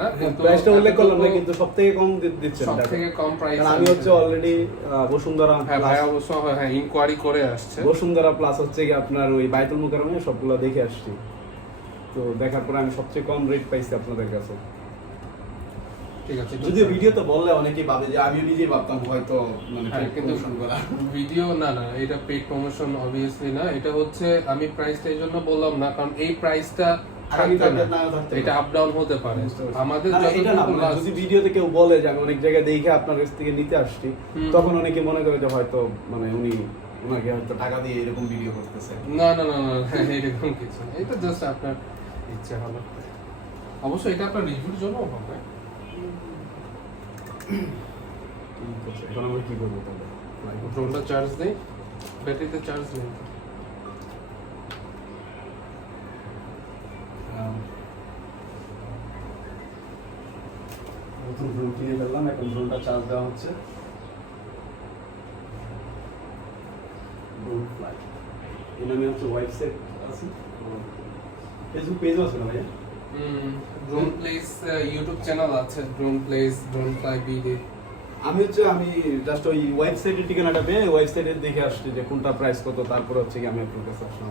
না কিন্তু প্রাইসটা উল্লেখ করলাম না, কিন্তু সবথেকে কম দিচ্ছেন। সবথেকে কম প্রাইস কারণ আমি হচ্ছে অলরেডি বসুন্ধরা ভাই অবশ্য ইনকোয়ারি করে আসছে। বসুন্ধরা প্লাস হচ্ছে কি আপনার ওই বাইতুল মুকাররমে সবগুলো দেখে আসছি, তো দেখার পরে আমি সবচেয়ে কম রেট পাইছি আপনাদের কাছে। ঠিক আছে, যদিও ভিডিওতে বললে অনেকেই ভাবে যে আমি নিজেই ভাবতাম হয়তো মানে কিন্তু প্রমোশন করা। ভিডিও না এটা পেড প্রমোশন অবভিয়াসলি না। এটা হচ্ছে আমি প্রাইসটা এই জন্য বললাম না কারণ এই প্রাইসটা এটা আপ ডাউন হতে পারে। আমাদের যদি ভিডিওতে কেউ বলে যে আমি অনেক জায়গায় দেখে আপনার কাছ থেকে নিতে আসছি, তখন অনেকে মনে করে যে হয়তো মানে উনাকে হয়তো টাকা দিয়ে এরকম ভিডিও করতেছে। না না না না এরকম কিছু না, এটা জাস্ট আপনার ইচ্ছা হলো। অবশ্যই এটা আপনার রিভিউর জন্য হবে। এখন আমরা কি করবো তাহলে? ড্রোনটা চার্জ দেই, ব্যাটারিতে চার্জ নেই। নতুন ড্রোন কিনে ফেললাম, এখন ড্রোনটা চার্জ দেওয়া হচ্ছে। ড্রোন ফ্লাই এর নামে হচ্ছে ওয়েবসাইট আছে, ফেসবুক পেজও আছে না ভাইয়া? ড্রোন প্লেস ইউটিউব চ্যানেল আছে, drone place, drone fly BD. আমি জাস্ট ওই ওয়েবসাইটের ঠিকানাটা পেয়ে ওয়েবসাইটে দেখে আসছি যে কোনটা প্রাইস কত, তারপর হচ্ছে কি আমি আপনার কাছে আসলাম।